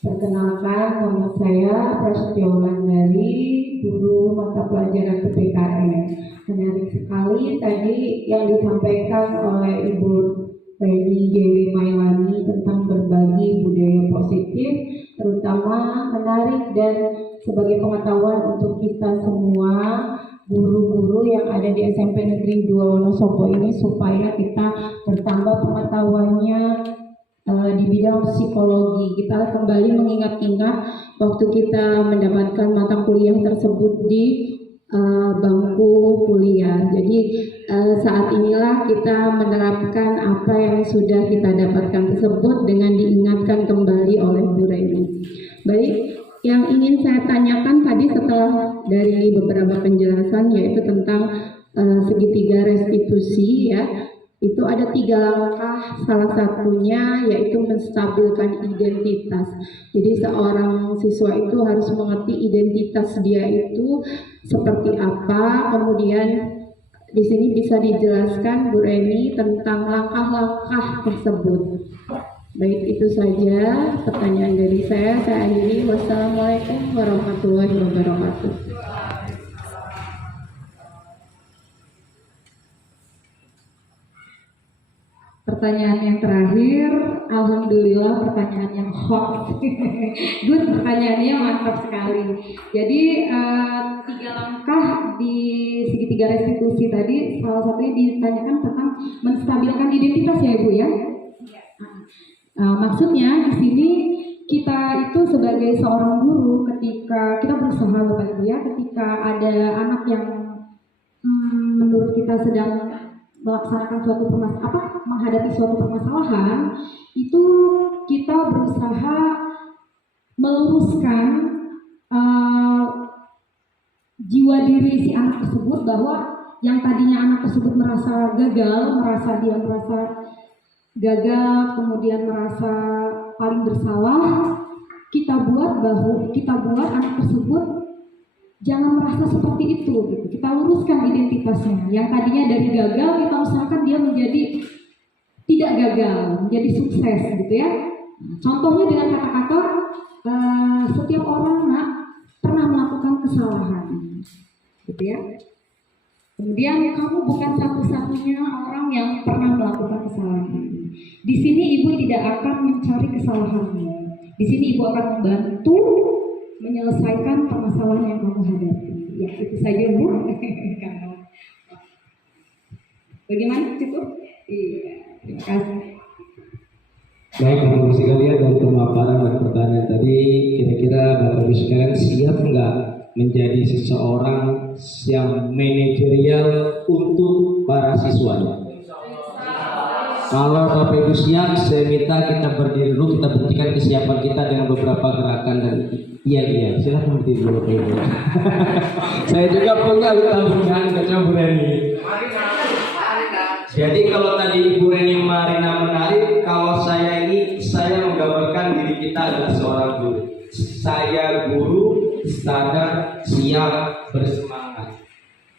Perkenalkan, nama saya Prasetyo Wulandari, guru mata pelajaran PPKN. Menarik sekali tadi yang disampaikan oleh Ibu Reni Dewi Mailani tentang berbagi budaya positif, terutama menarik dan sebagai pengetahuan untuk kita semua guru-guru yang ada di SMP Negeri 2 Wonosobo ini, supaya kita bertambah pengetahuannya di bidang psikologi. Kita kembali mengingat-ingat waktu kita mendapatkan mata kuliah tersebut di bangku kuliah. Jadi saat inilah kita menerapkan apa yang sudah kita dapatkan tersebut dengan diingatkan kembali oleh Bu Reni. Baik, yang ingin saya tanyakan tadi setelah dari beberapa penjelasan, yaitu tentang segitiga restitusi ya. Itu ada 3 langkah, salah satunya yaitu menstabilkan identitas. Jadi seorang siswa itu harus mengerti identitas dia itu seperti apa. Kemudian di sini bisa dijelaskan Bu Reni tentang langkah-langkah tersebut. Baik, itu saja pertanyaan dari saya. Saya akhiri. Wassalamualaikum warahmatullahi wabarakatuh. Pertanyaan yang terakhir, alhamdulillah pertanyaan yang hot. Good, pertanyaannya mantap sekali. Jadi 3 langkah di segitiga restitusi tadi, salah satunya ditanyakan tentang menstabilkan identitas ya Ibu ya. Maksudnya di sini kita itu sebagai seorang guru, ketika kita berusaha Bapak Ibu ya, ketika ada anak yang menurut kita sedang melaksanakan menghadapi suatu permasalahan, itu kita berusaha meluruskan jiwa diri si anak tersebut, bahwa yang tadinya anak tersebut merasa gagal, kemudian merasa paling bersalah, kita buat anak tersebut jangan merasa seperti itu gitu. Kita luruskan identitasnya. Yang tadinya dari gagal, kita usahakan dia menjadi tidak gagal, menjadi sukses gitu ya. Contohnya dengan kata-kata setiap orang pernah melakukan kesalahan gitu ya. Kemudian kamu bukan satu-satunya orang yang pernah melakukan kesalahan. Di sini Ibu tidak akan mencari kesalahanmu. Di sini Ibu akan membantu menyelesaikan permasalahan yang kamu hadapi. Ya, itu saja Bu. Bagaimana cukup? Iya, terima kasih. Baik, Bapak Ibu sekalian, dari pemaparan dan pertanyaan tadi, kira-kira Bapak Ibu sekalian siap nggak menjadi seseorang yang manajerial untuk para siswanya? Kalau Bapak Ibu siap, saya minta kita berdiri dulu, kita buktikan kesiapan kita dengan beberapa gerakan dan iya, silahkan berdiri dulu Bapak Ibu. Saya juga punya tabungan kerja Bu Reni. Jadi kalau tadi Ibu Reni Marina menarik, kalau saya menggambarkan diri kita adalah seorang guru. Saya guru, sadar, siap, bersemangat.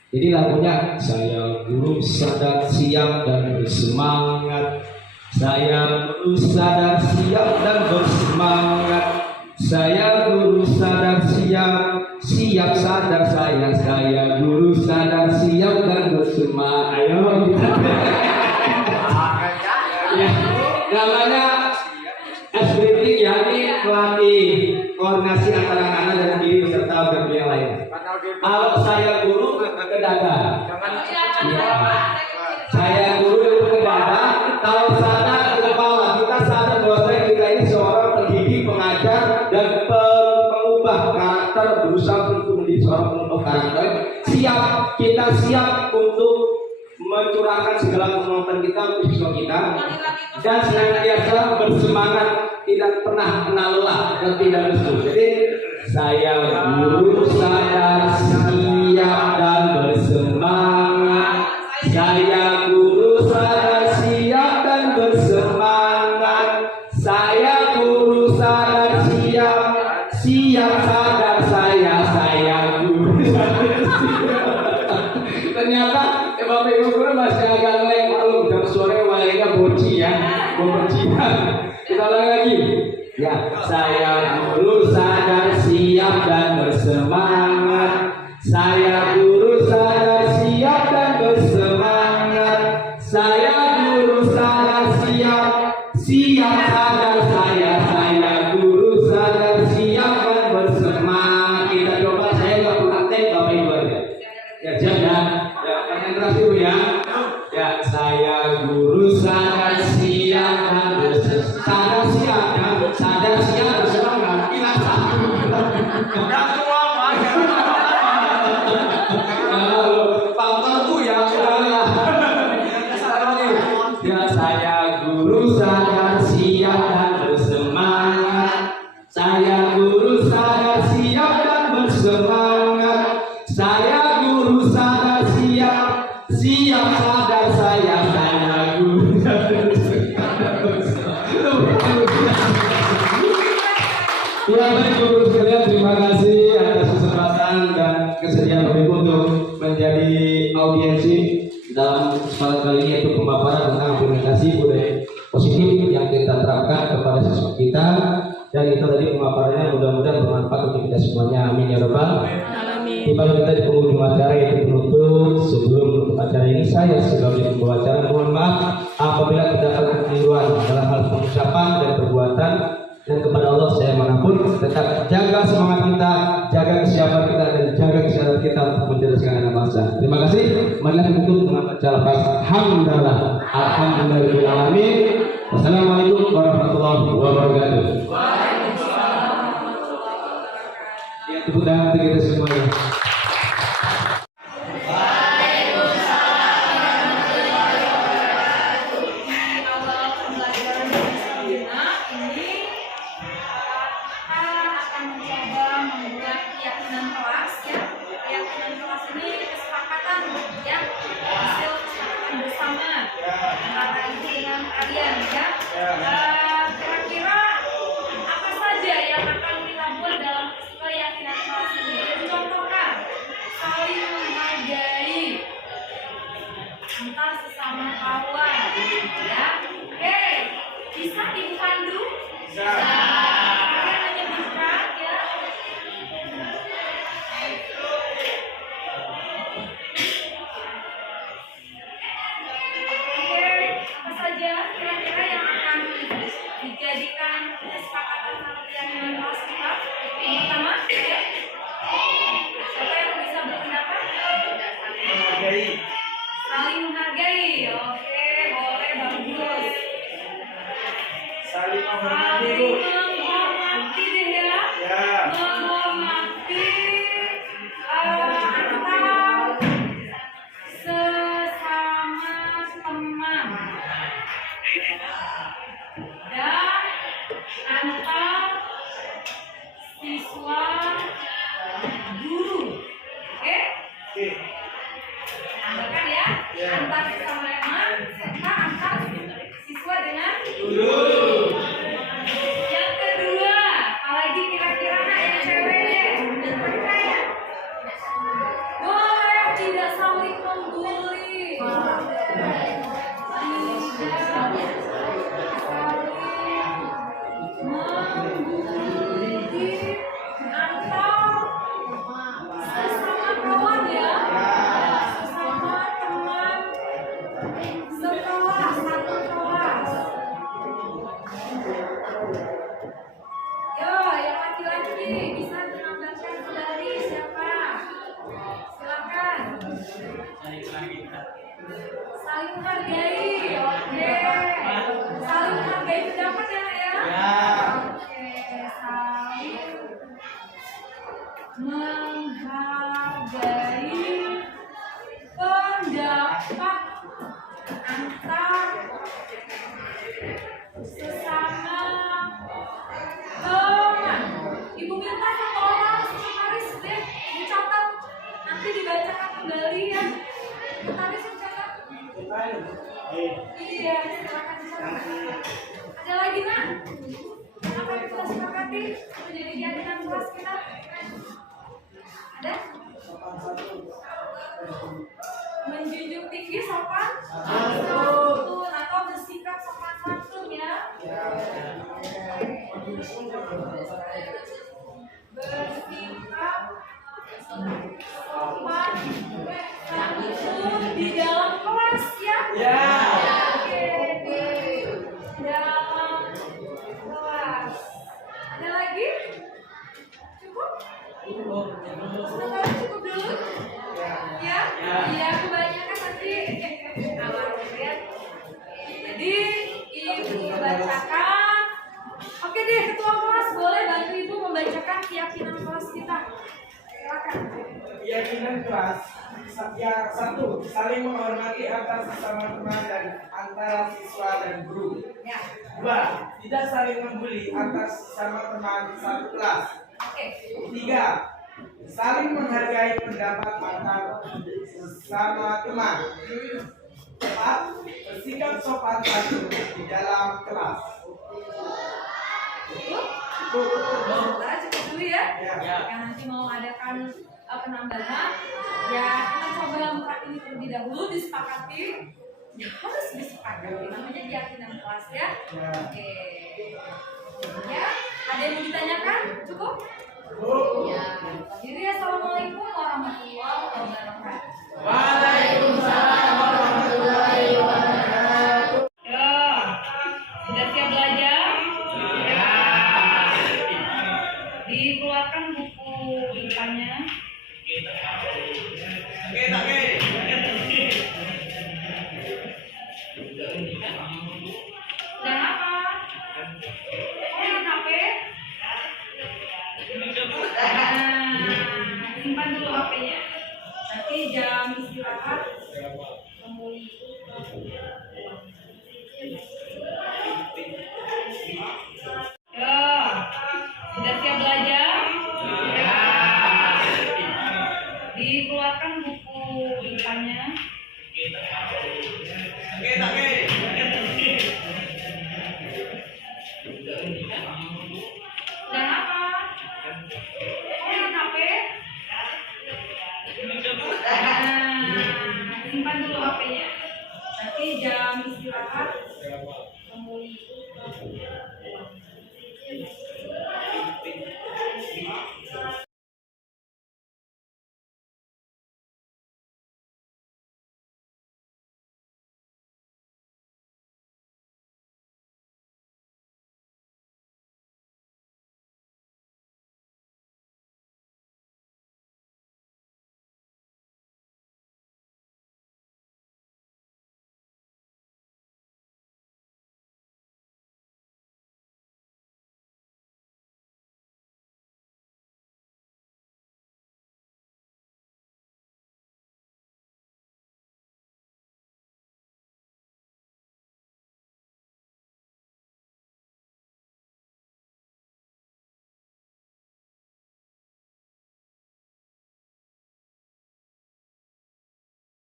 Jadi lagunya, saya guru, sadar, siap, dan bersemangat. Saya guru, sadar, siap, dan bersemangat. bersemangat. Saya guru sadar siap, siap sadar saya guru sadar siap dan bersemangat. Ayo kita. Ya, namanya SBT ya, ini melatih koordinasi antara anak dan diri beserta berbeda yang lain. Kalau saya guru ke dada, ya. Saya guru ke dada, kalau sadar ke kepala. Kita sadar bahwa kita ini seorang pendidik, pengajar, dan pengubah karakter, berusaha untuk menjadi seorang pengubah karakter. Siap, kita siap untuk mencurahkan segala kemampuan kita untuk siswa kita, dan senantiasa bersemangat, tidak pernah kenal lelah dan tidak lesu. Jadi saya guru sadar siap dan bersemangat. Saya guru sadar siap dan bersemangat. Saya guru sadar siap, siap sadar saya guru sadar siap. Ternyata Bapak Ibu guru masih agak ngeleng, malu jam sore walinya boci ya, kita ulang lagi. Ya, saya guru sadar siap dan bersemangat. Saya guru sadar siap dan bersemangat. Saya guru sadar siap, siap sadar saya guru sadar siap dan bersemangat. Kita coba, saya nggak praktek Bapak Ibu aja. Ya, jangan. Ya, konsentrasi dulu ya. Ya, saya guru sadar siap dan bersemangat. Sadar siap bersemangat. Kita satu. Enggak semua Pak. Faktorku ya udahlah. Ya, saya guru sadar siap dan bersemangat. Saya guru sadar siap dan bersemangat. Saya guru sadar siap, siap sadar saya guru sadar Ya, baik guru sekalian, terima kasih atas kesempatan dan kesediaan Bapak Ibu untuk menjadi audiensi dalam kesempatan kali ini, yaitu pemaparan tentang implementasi budaya positif yang kita terapkan kepada siswa kita. Dan itu tadi pemaparannya mudah-mudahan bermanfaat untuk kita semuanya. Amin ya rabbal alamin. Tiba kita di penghujung acara, yaitu penutup. Sebelum menutup acara ini, saya sebagai pembawa acara mohon maaf apabila terdapat kekeliruan dalam hal pengucapan dan perbuatan. Dan kepada Allah saya mengampun. Tetap jaga semangat kita, jaga kesiapan kita, dan jaga kesehatan kita untuk mencerdaskan anak bangsa. Terima kasih. Marilah tutup dengan baca lafaz hamdalah. Alhamdulillahirabbil alamin. Wassalamualaikum warahmatullahi wabarakatuh. Ya, tepuk tangan untuk kita semuanya. Kira-kira apa saja yang akan kita buat dalam keyakinan kelas ini? Contohkan saling menghargai antar sesama kawan, ya. Oke, bisa Ibu Pandu? Bisa. Kalian menyebutkan ya. Apa saja kira-kira yang akan dijadikan kesepakatan sama keyakinan kelas kita? Yang pertama, siapa yang bisa berpendapat? Saling menghargai. Oke, boleh, bagus. Saling menghargai. menghargai pendapat antar sesama teman. Ibu minta satu orang sekretaris deh mencatat, nanti dibacakan kembali ya. Sekretaris mencatat. Iya, silakan dicatat. Ada lagi nak? Apa yang kita sepakati menjadi keyakinan kelas kita? Ada? Menjunjung tinggi sopan santun atau bersikap sopan santun ya. Bersikap sopan santun di dalam kelas ya. Oke, di dalam kelas. Ada lagi? Cukup? Sementara cukup dulu? Ya? Iya, kebanyakan nanti aman ya. Jadi ibu bacakan. Oke deh, ketua kelas boleh bantu ibu membacakan keyakinan kelas kita. Silakan. Keyakinan kelas yang satu, saling menghormati antar sesama teman dan antara siswa dan guru. Ya. Dua, tidak saling membuli antar sesama teman satu kelas. Oke. Tiga, saling menghargai pendapat antar sesama teman. Empat, bersikap sopan santun di dalam kelas. Sementara cukup dulu ya. Ya. Yang nanti mau adakan penambahan, ya kita coba buka ini terlebih dahulu, disepakati. Ya harus disepakati, namanya keyakinan kelas ya. Oke. Ya, ada yang mau ditanyakan? Cukup? Ya. Akhirnya assalamualaikum warahmatullahi wabarakatuh. Waalaikumsalam warahmatullahi wabarakatuh. Ya, sudah siap belajar? Ya. Dikeluarkan buku IPA-nya. Dan apa? Oh, main HP? Simpan dulu HP-nya. Nanti jam istirahat kembali. Ya, sudah siap belajar? Ya. Dikeluarkan buku IPA-nya. Dan apa? Oh, main HP? Simpan dulu HP-nya. Nanti jam istirahat